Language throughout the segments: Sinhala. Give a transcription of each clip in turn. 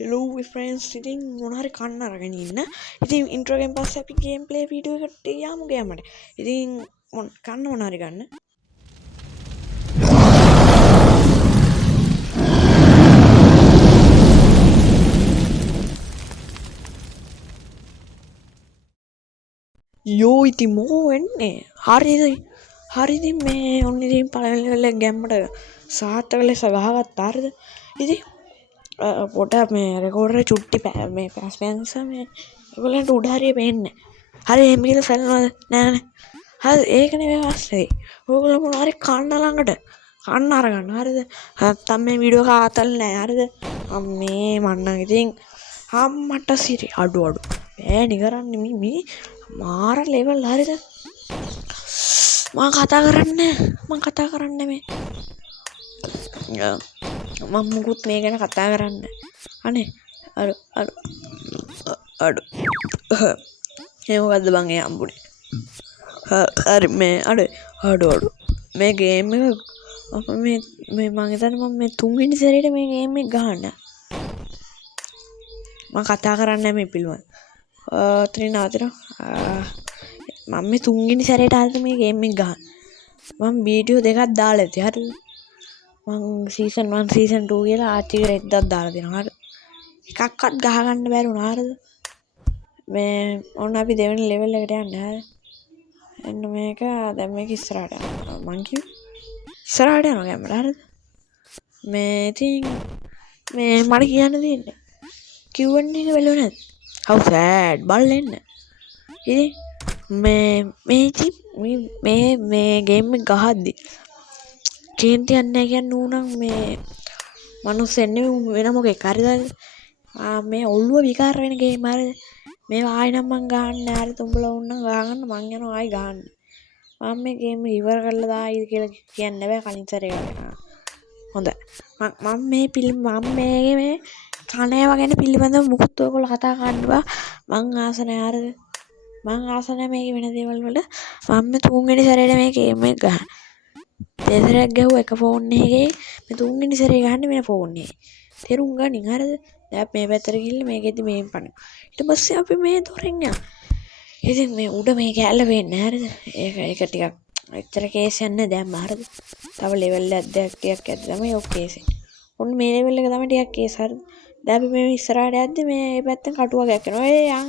Hello friends, ඉතින් මොන හරි කන්න අරගෙන ඉන්න. ඉතින් ඉන්ට්‍රෝ එකෙන් පස්සේ අපි ගේම් ප්ලේ වීඩියෝ එකට යමු ගේමට. ඉතින් කන්න මොන හරි ගන්න. යෝ ඉතින් මොකෝ වෙන්නේ? හරිද? හරිද මේ ඔන්න ඉතින් පළවෙනි ලෙවල් එක ගැම්මට සාර්ථක ලෙස ගහගත්තා. හරිද? ඉතින් පොට මේ රෙකෝඩරේ චුට්ටි මේ පැස්පැන්ස මේ ඒගොල්ලන්ට උඩ හරිය පේන්නේ හරි එහෙම කියලා සැලනවද නෑනේ හරි ඒකනේ මේ වාස්සේ ඕගොල්ලෝ මොනවා හරි කන්න ළඟට කන්න අරගන්න හරිද නැත්තම් මේ වීඩියෝ එක ආතල් නෑ හරිද මේ මන්නම් ඉතින් අම්මට සිරි අඩු බෑනි කරන්නේ මේ මාර ලෙවල් හරිද මම කතා කරන්නේ මේ මම මුකුත් මේ ගැන කතා කරන්න අනේ අඩු ඒ මොකද්ද බං ඒ හම්බුනේ හරි මේ අඩු මේ ගේම් එක මේ මම හිතන්නේ මම මේ තුන්වෙනි සැරේට මේ ගේම් එක ගහන්න මම කතා කරන්නේ මේ පිළිවන් ත්‍රින නවතිනවා මම මේ තුන්වෙනි සැරේට ආද මේ ගේම් එක ගහන්න මම වීඩියෝ දෙකක් දාලා ඇති හරිද මං සීසන් 1 සීසන් 2 කියලා ආච්චි රෙද්දක් දාලා දෙනවා හරි එකක්වත් ගහ ගන්න බැරි වුණා හරිද මේ ඔන්න අපි දෙවෙනි ලෙවල් එකට යන්න හරි එන්න මේක දැන් මේක ඉස්සරහට යනවා මං කිව්වේ ඉස්සරහට යනවා ගැම්මට හරිද මේ ඉතින් මේ මට කියන්න දෙන්නේ කිව්වන්නේ එක බැලුවේ නැද්ද how sad බලන්න ඉතින් මේ ඉතින් මේ ගේම් එක ගහද්දි කේන්ති යන්නේ කියන්නේ ඌනම් මේ මනුස්සෙන්නේ වෙන මොකෙක් හරිද මේ ඔළුව විකාර වෙන ගේම් හරිද මේ ආයි නම් මං ගහන්නේ හරිද උඹලා වුණා ගහගන්න මං යනවා ආයි ගහන්න මම මේ ගේම් එක ඉවර කරලා දායිද කියලා කියන්න බෑ කලින් සැරේ වගේ හොඳයි මම මේ කණේව ගැන පිළිබඳව මුකුත් ඔයගොල්ලෝ කතා කරන්නවා මං ආස නැහැ හරිද මං ආස නැහැ මේකේ වෙන දේවල් වල මම මේ තුන්වෙනි සැරේට මේ ගේම් එක ගහන දෙසරයක් ගැහුවා එක ෆෝන් එකේ මේ තුන්වෙනි සැරේ ගහන්නේ වෙන ෆෝන් එකේ තේරුම් ගනින් හරිද දැන් මේ පැත්තට ගිහිල්ලා මේකෙදි මේන් පණ ඊට පස්සේ අපි මේ දොරෙන් යනවා ඉතින් මේ උඩ මේ කැල්ල වෙන්නේ හරිද ඒක ටිකක් එච්චර කේස් යන්නේ දැන් හරිද තව ලෙවල් එකක් ටිකක් ඇද්ද තමයි ඔක් කේස් ඔන්න මේ ලෙවල් එක තමයි ටිකක් කේස් හරිද දැන් අපි මේ ඉස්සරහට යද්දි මේ පැත්තෙන් කටුවක් යනවා යන්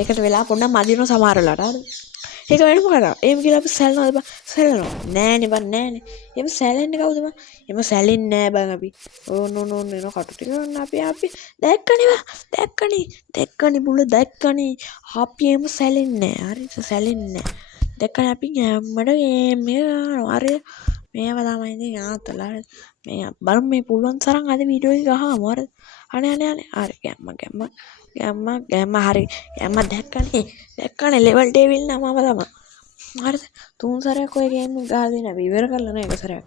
ඒකට වෙලා පොඩ්ඩක් මදිනවා සමහර වෙලාවට හරිද ඒක වෙන මොකද? එහෙම කියලා අපි සැලනවද බං? සැලනවා. නෑනේ බං නෑනේ. එහෙම සැලෙන්නේ කවුද බං? එහෙම සැලෙන්නේ නෑ බං අපි. ඕන එන කටු ටික ගන්න අපි දැක්කනේ බං. දැක්කනේ බුල දැක්කනේ. අපි එහෙම සැලෙන්නේ නෑ. හරි සැලෙන්නේ නෑ. දැක්කනේ අපි ගැම්මඩ මේ හරි මේව තමයි ඉතින් ආතලා මේ බලමු මේ පුළුවන් තරම් අද වීඩියෝ එක ගහමු හරිද? අනේ හරි ගැම්ම හරි ගැම්ම දැක්කනේ ලෙවල් ටේබල් නමම තමයි හරිද තුන් සැරයක් ඔය ගේම් එක ගහලා දෙන අපි ඉවර කරලා නෑ එක සැරයක්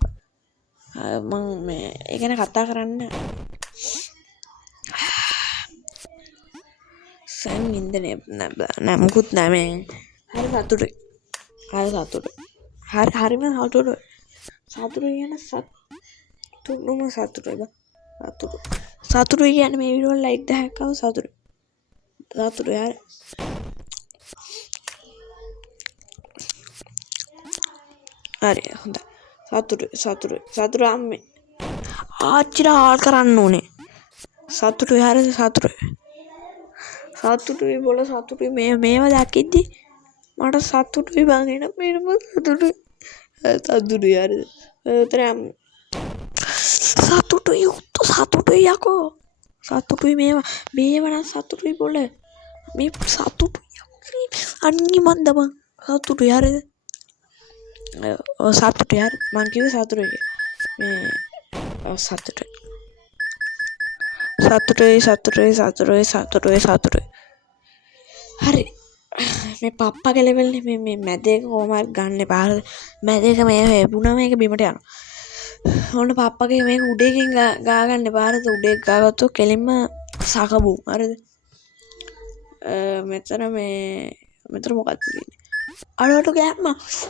මම මේ ඒ ගැන කතා කරන්න සම් ඉන්දනේ නෑ මුකුත් නෑ මේ හරි සතුටුයි හරිම සතුටුයි කියන සතුටුයි කියන්නේ මේ වීඩියෝ වල ලයික් 10ක් ආව සතුටුයි යාර හරි හොඳයි සතුටුයි අම්මේ ආච්චිලා ආල් කරන්න ඕනේ සතුටුයි හරිද සතුටුයි බොල සතුටුයි මේව දැක්කිද්දි මට සතුටුයි බං එන මේම සතුටුයි හරිද උතරම් සතුටුයි යකෝ සතුටුයි මේවනම් සතුටුයි බොල මේ සතුටුයි අන්නි මන්ද බං සතුටුයි හරිද සතුටුයි හරි මං කිව්වේ සතුටුයි මේ සතුටුයි හරි මේ පප්පගේ ලෙවල් මේ මැදේක කොහමද ගන්න එපා මැදේක මේ වුණා මේක බිමට යනවා ඕන පප්පගේ මේක උඩේකින් ගා ගන්න එපා හරිද උඩේ ගාගත්තොත් කෙලින්ම සකබු හරිද මෙතන මොකක්ද තියෙන්නේ අඩුවට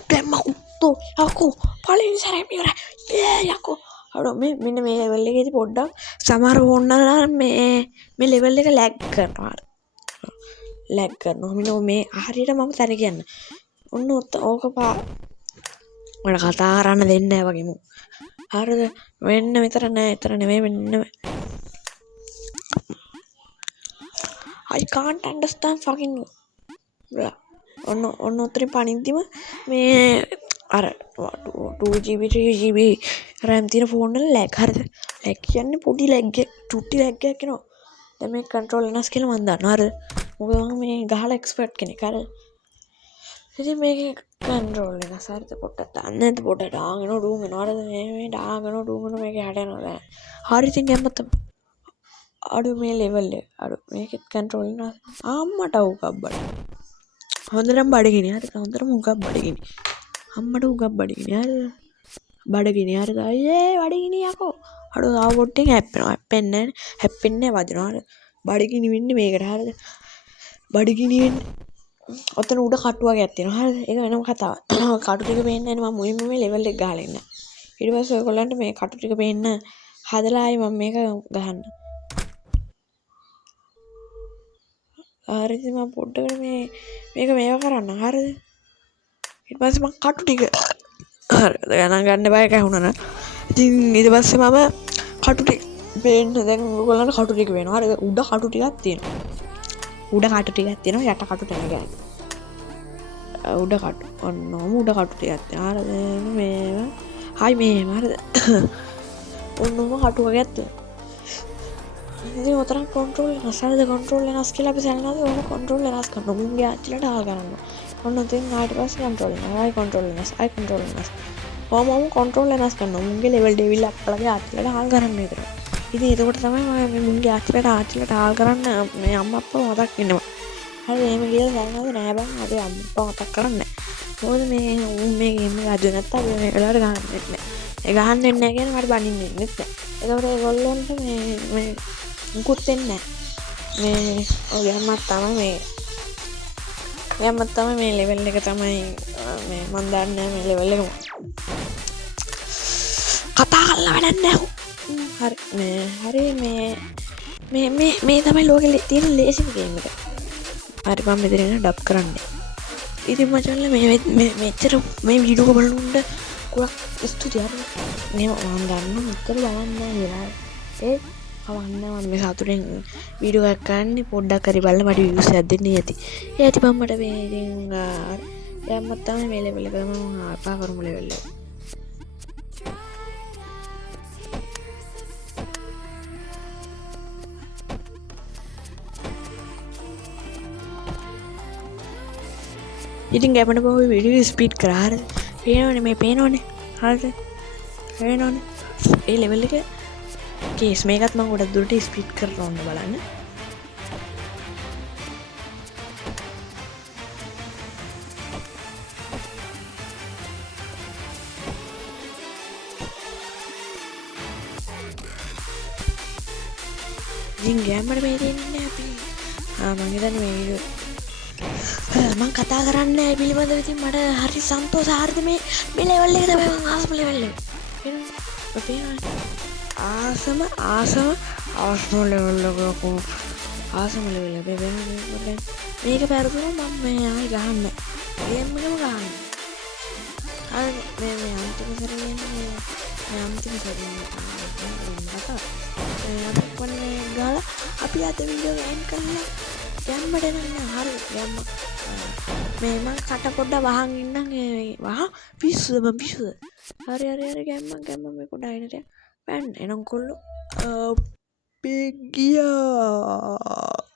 ගැම්ම උත්තෝ යකෝ පළවෙනි සැරේම ඉවරයි යකෝ අඩු මෙන්න මේ ලෙවල් එකේදී පොඩ්ඩක් සමහර ෆෝන් වල මේ ලෙවල් එක ලැග් කරනවා. ලැග් කරනවා. මේ හරියට මම තර කියන්න. ඔන්න ඕක මට කතා කරන්න දෙන්නේ නැහැ වගේම. හරිද? මෙන්න මෙතන නෑ. එතන නෙමෙයි මෙන්න. I can't understand fucking ඔන්න උතරින් පනිද්දිම මේ අර 2GB 3GB RAM තියෙන ෆෝන් වල ලැග් හරිද? ලැග් කියන්නේ පොඩි ලැග් එක, චුට්ටි ලැග් එකක් එනවා. දැන් මේ කන්ට්‍රෝල් වෙනස් කියලා මම දන්නවා හරිද? මොකද මම මේ ගහලා එක්ස්පර්ට් කෙනෙක් හරිද? ඉතින් මේකේ කන්ට්‍රෝල් වෙනස් හරිද? පොඩ්ඩක් දාන්න නැද්ද? පොඩ්ඩක් ඩාගෙන ඩූම් වෙනවා හරිද? මේ ඩාගෙන ඩූම් වෙනවා මේකේ හැටෙනවා දැන්. හරි ඉතින් ගැම්මත් අඩු මේ ලෙවල් එක. අඩු මේකෙත් කන්ට්‍රෝල් වෙනස්. අම්මට උකක් බඩ. හොඳටම බඩගිනි හරිද? හොඳටම උකක් බඩගිනි. අම්මට උකක් බඩගිනි හරිද? බඩගිනි හරිද? අයියේ බඩගිනි යකෝ. අඩු ආව පොට්ටෙන් හැප්පෙනවා. හැප්පෙන්නේ නැහැ. හැප්පෙන්නේ වදිනවා හරිද? බඩගිනි වෙන්නේ මේකට හරිද? බඩගිනි වෙන්නේ ඔතන උඩ කටු වගේක් තියෙනවා හරිද? ඒක වෙනම කතාවක්. කටු ටික පේන්නේ නැහැ මම මුලින්ම මේ ලෙවල් එක ගහලා ඉන්න. ඊට පස්සේ ඔයගොල්ලන්ට මේ කටු ටික පේන්න හදලා ආයි මම මේක ගහන්න. හරිද මම පොඩ්ඩකට මේක මේව කරන්න හරිද? ඊට පස්සේ මම කටු ටික හරිද ගණන් ගන්න බෑ කැහුණා න ะ. ඉතින් ඊට පස්සේ මම කටු ටික පේන්න දැන් ඔයගොල්ලන්ට කටු ටික වෙනවා හරිද? උඩ කටු ටිකක් තියෙනවා. උඩ කටු ටිකක් තියෙනවා යට කටු ටික ගන්න. උඩ කටු ඔන්නෝම උඩ කටු ටිකක් තියෙනවා හරිද? මේව හයි මේව හරිද? ඔන්නෝම කටු වගේක් තියෙනවා. ඉතින් ඔතන කන්ට්‍රෝල් වෙනස් හරිද? කන්ට්‍රෝල් වෙනස් කියලා අපි සැලනවාද? ඕන කන්ට්‍රෝල් වෙනස් කරනවා. මුන්ගේ ආච්චිලට ආල් කරනවා. ඔන්න ඉතින් ආයෙත් පස්සේ කන්ට්‍රෝල් වෙනවා. ආයෙ කන්ට්‍රෝල් වෙනස්. ආයෙ කන්ට්‍රෝල් වෙනස්. කොහොමම කන්ට්‍රෝල් වෙනස් කරනවා. මුන්ගේ ලෙවල් ඩෙවිල් අප්ලගේ ආච්චිලට ආල් කරන්න විතරයි. ඉතින් එතකොට තමයි මම මුන්ගේ ආච්චිලට ආල් කරන්න මේ අම්මා අප්පා මතක් වෙනවා. හරි එහෙම කියලා සැලනවාද නෑ බං. අපේ අම්මා මතක් කරන්නේ නෑ. මොකද මේ මේ ගේම් එක අද නැත්තම් අපි මේ වෙලාවට ගහන්නෙත් නෑ. ඒ ගහන්න දෙන්නේ නෑ කියන්නේ මට බනින්නේ නැත් නෑ. ඒකට ඒගොල්ලන්ට මේ මුකුත් වෙන්නේ නෑ. මේ ඔය අම්මා තමයි මේ ලෙවල් එක තමයි මේ මන් දන්නේ මේ ලෙවල් එක කතා කරලා වැඩක් නෑ. හරි මේ තමයි ලෝකෙ තියෙන ලේසිම ගේම් එක. හරි මම මෙතන ඩබ් කරන්නේ. ඉතින් මචංලා මෙච්චර මේ වීඩියෝ එක බලනුන්ට ගොඩක් ස්තුතියි හරි. මේ මම දන්නවා මෙච්චර බලන්නේ නෑ ඒ අවන්න මම මේ සතුටෙන් වීඩියෝ එකක් ගන්න පොඩ්ඩක් හරි බලලා මට views එකක් දෙන්න ඇති. ඒ ඇති මම මට මේ ඉතින් දැම්මත් තමයි මේ ලෙවල් එක තමයි මම අපා කරමු ලෙවල් එක. ඉතින් ගැපන බහුව වීඩියෝ ස්පීඩ් කරා හරිද? පේනවනේ මේ පේනවනේ හරිද? පේනවනේ ඒ ලෙවල් එක කේස් මේකත් මම ගොඩක් දුරට ස්පීඩ් කරලා ඕන බලන්න. ඉතින් ගෑමට මේ දෙන්නේ අපි මම හිතන්නේ මේ වීඩියෝ මම කතා කරන්නේ පිළිබඳව ඉතින් මට හරි සන්තෝෂයි හරිද මේ ලෙවල් එක තමයි මම ආසම ලෙවල් එක. පේනවනේ ආසම ලෙවල් එකක ආසම ලෙවල් එක මේක පෙරදුනා මම මේ ආයි ගහන්න ගේම් එකම ගහන්න. අර මේ අන්තිම සැරේ මේ අන්තිම සැරේ ගාලා අපි අද වීඩියෝ එන්ඩ් කරලා යන්නට නෑ හරි යන්න. මේ මම කට පොඩ්ඩක් වහන් ඉන්නම් වහ පිස්සුද හරි ගැම්ම මේ පොඩ්ඩක් අයිනට පැන්න එනම් කොල්ලෝ අපි ගියා.